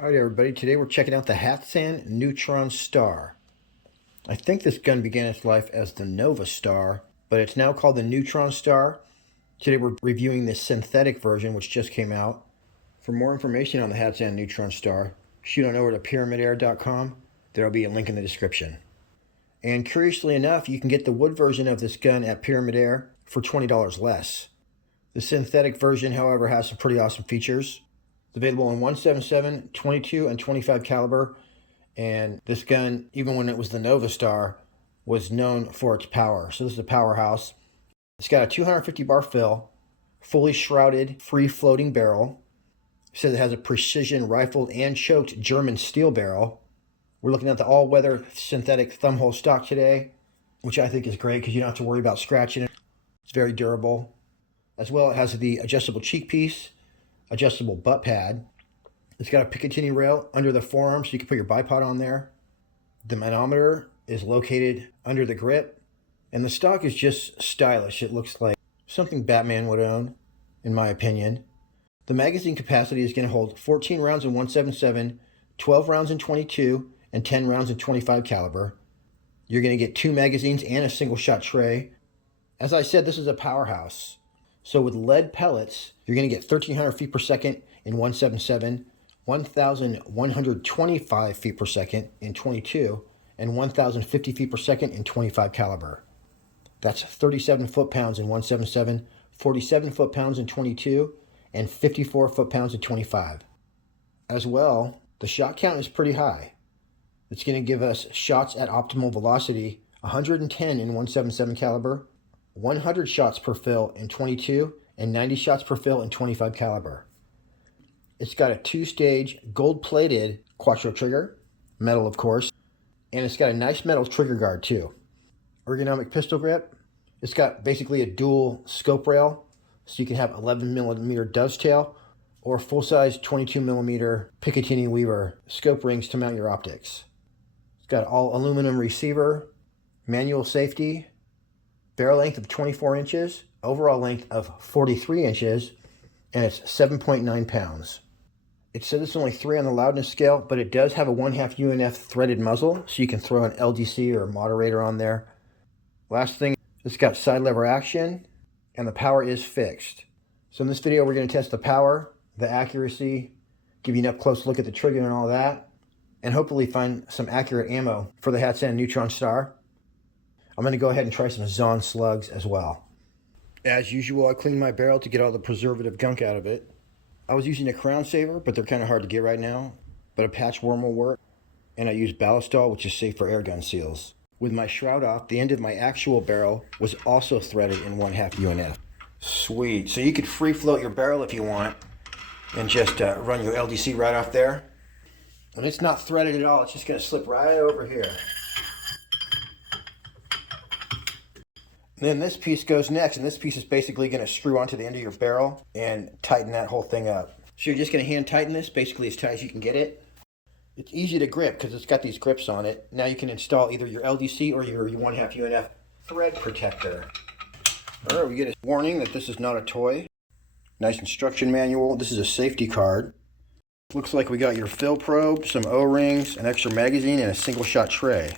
All right, everybody, today we're checking out the Hatsan Neutron Star. I think this gun began its life as the Nova Star, but it's now called the Neutron Star. Today we're reviewing the synthetic version, which just came out. For more information on the Hatsan Neutron Star, shoot on over to pyramidair.com. There'll be a link in the description. And curiously enough, you can get the wood version of this gun at Pyramid Air for $20 less. The synthetic version, however, has some pretty awesome features. It's available in 177, 22, and 25 caliber. And this gun, even when it was the Nova Star, was known for its power. So this is a powerhouse. It's got a 250 bar fill, fully shrouded, free floating barrel. It says it has a precision rifled and choked German steel barrel. We're looking at the all-weather synthetic thumbhole stock today, which I think is great because you don't have to worry about scratching it. It's very durable. As well, it has the adjustable cheek piece, adjustable butt pad. It's got a Picatinny rail under the forearm so you can put your bipod on there. The manometer is located under the grip. And the stock is just stylish. It looks like something Batman would own, in my opinion. The magazine capacity is going to hold 14 rounds in 177, 12 rounds in 22, and 10 rounds in 25 caliber. You're going to get 2 magazines and a single shot tray. As I said, this is a powerhouse. So with lead pellets, you're going to get 1,300 feet per second in 177, 1,125 feet per second in 22, and 1,050 feet per second in 25 caliber. That's 37 foot-pounds in 177, 47 foot-pounds in 22, and 54 foot-pounds in 25. As well, the shot count is pretty high. It's going to give us shots at optimal velocity, 110 in 177 caliber, 100 shots per fill in 22, and 90 shots per fill in 25 caliber. It's got a 2-stage gold-plated quattro trigger, metal of course, and it's got a nice metal trigger guard too. Ergonomic pistol grip. It's got basically a dual scope rail, so you can have 11mm dovetail or full-size 22mm Picatinny Weaver scope rings to mount your optics. It's got all aluminum receiver, manual safety, barrel length of 24 inches, overall length of 43 inches, and it's 7.9 pounds. It says it's only 3 on the loudness scale, but it does have a 1/2 UNF threaded muzzle, so you can throw an LDC or a moderator on there. Last thing, it's got side lever action, and the power is fixed. So in this video, we're going to test the power, the accuracy, give you an up-close look at the trigger and all that, and hopefully find some accurate ammo for the Hatsan Neutron Star. I'm going to go ahead and try some Zon slugs as well. As usual, I cleaned my barrel to get all the preservative gunk out of it. I was using a Crown Saver, but they're kind of hard to get right now. But a patch worm will work. And I used Ballistol, which is safe for airgun seals. With my shroud off, the end of my actual barrel was also threaded in 1/2 UNF. Sweet. So you could free float your barrel if you want and just run your LDC right off there. And it's not threaded at all. It's just going to slip right over here. Then this piece goes next, and this piece is basically going to screw onto the end of your barrel and tighten that whole thing up. So you're just going to hand tighten this basically as tight as you can get it. It's easy to grip because it's got these grips on it. Now you can install either your LDC or your 1/2 UNF thread protector. All right, we get a warning that this is not a toy. Nice instruction manual. This is a safety card. Looks like we got your fill probe, some O-rings, an extra magazine, and a single shot tray.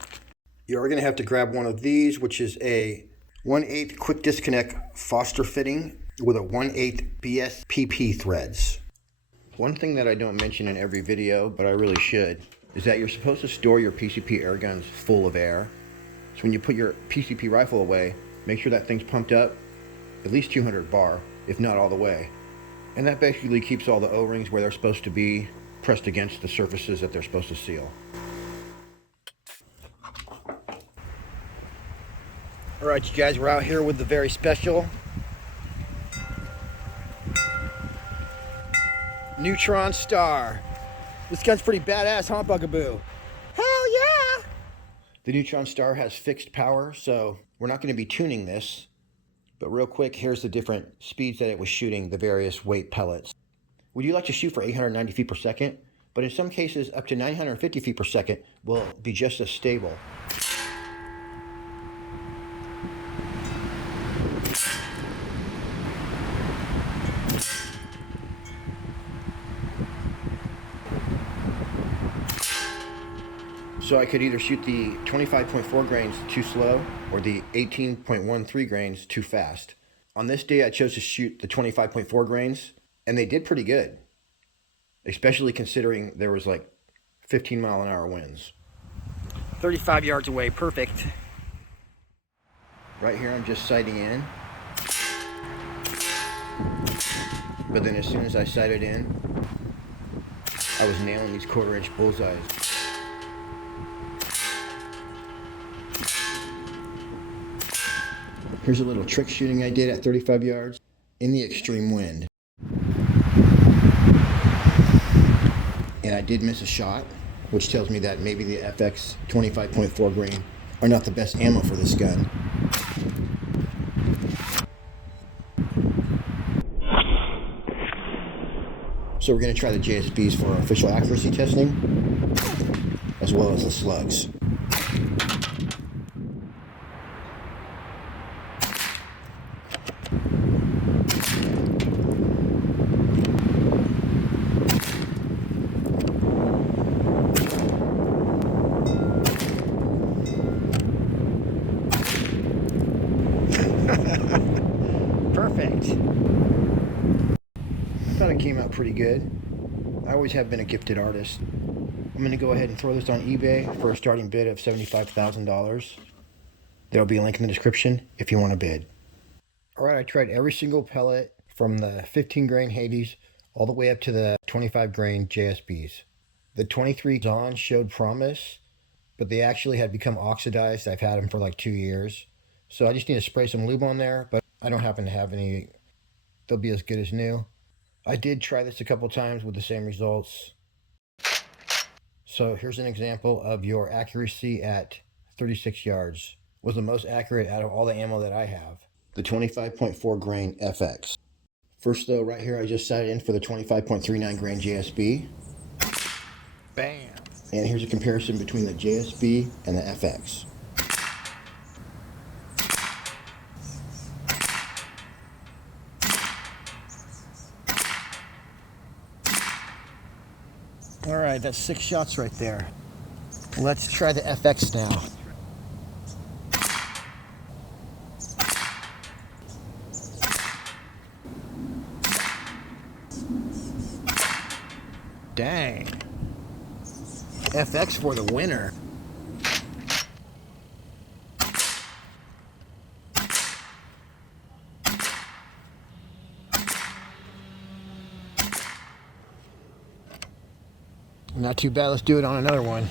You are going to have to grab one of these, which is a 1/8 quick disconnect Foster fitting with a 1/8 BSPP threads. One thing that I don't mention in every video, but I really should, is that you're supposed to store your PCP air guns full of air. So when you put your PCP rifle away, make sure that thing's pumped up at least 200 bar, if not all the way. And that basically keeps all the O-rings where they're supposed to be, pressed against the surfaces that they're supposed to seal. Alright, you guys, we're out here with the very special Neutron Star. This gun's pretty badass, huh, Bugaboo? Hell yeah! The Neutron Star has fixed power, so we're not going to be tuning this. But real quick, here's the different speeds that it was shooting the various weight pellets. We do like to shoot for 890 feet per second, but in some cases up to 950 feet per second will be just as stable. So I could either shoot the 25.4 grains too slow or the 18.13 grains too fast. On this day, I chose to shoot the 25.4 grains, and they did pretty good, especially considering there was like 15-mile-an-hour winds. 35 yards away, perfect. Right here, I'm just sighting in. But then as soon as I sighted in, I was nailing these 1/4-inch bullseyes. Here's a little trick shooting I did at 35 yards in the extreme wind. And I did miss a shot, which tells me that maybe the FX 25.4 grain are not the best ammo for this gun. So we're going to try the JSBs for official accuracy testing, as well as the slugs. Perfect. I thought it came out pretty good. I always have been a gifted artist. I'm going to go ahead and throw this on eBay for a starting bid of $75,000. There'll be a link in the description if you want to bid. Alright, I tried every single pellet from the 15 grain Hades all the way up to the 25 grain JSBs. The 23 on showed promise, but they actually had become oxidized. I've had them for like 2 years. So I just need to spray some lube on there, but I don't happen to have any. They'll be as good as new. I did try this a couple times with the same results. So here's an example of your accuracy at 36 yards. Was the most accurate out of all the ammo that I have. The 25.4 grain FX. First though, right here I just sighted in for the 25.39 grain JSB. Bam! And here's a comparison between the JSB and the FX. Alright, that's 6 shots right there. Let's try the FX now. Dang. FX for the winner. Not too bad. Let's do it on another one.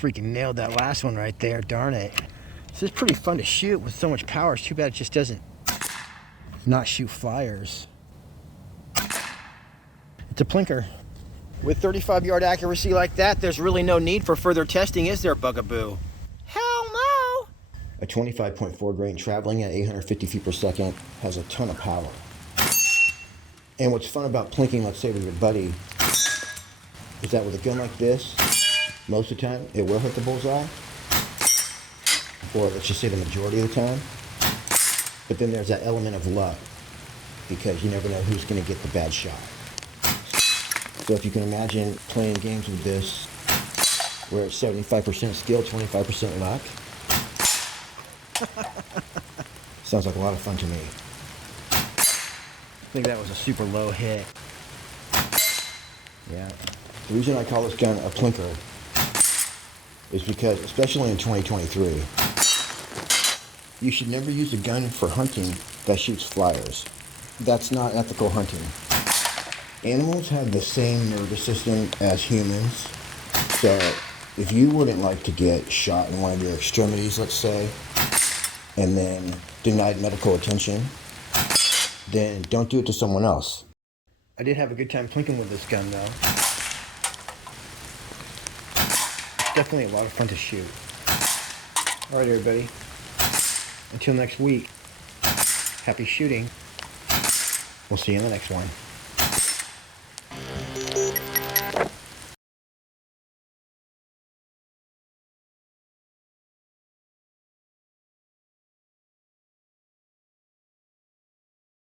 Freaking nailed that last one right there, darn it. This is pretty fun to shoot with so much power. It's too bad it just doesn't not shoot flyers. It's a plinker. With 35 yard accuracy like that, there's really no need for further testing, is there, Bugaboo? Hell no! A 25.4 grain traveling at 850 feet per second has a ton of power. And what's fun about plinking, let's say with your buddy, is that with a gun like this, most of the time, it will hit the bullseye, or let's just say the majority of the time. But then there's that element of luck, because you never know who's going to get the bad shot. So if you can imagine playing games with this, where it's 75% skill, 25% luck, sounds like a lot of fun to me. I think that was a super low hit. Yeah. The reason I call this gun a plinker is because, especially in 2023, you should never use a gun for hunting that shoots flyers. That's not ethical hunting. Animals have the same nervous system as humans, so if you wouldn't like to get shot in one of your extremities, let's say, and then denied medical attention, then don't do it to someone else. I did have a good time plinking with this gun though. Definitely a lot of fun to shoot. All right, everybody. Until next week, happy shooting. We'll see you in the next one.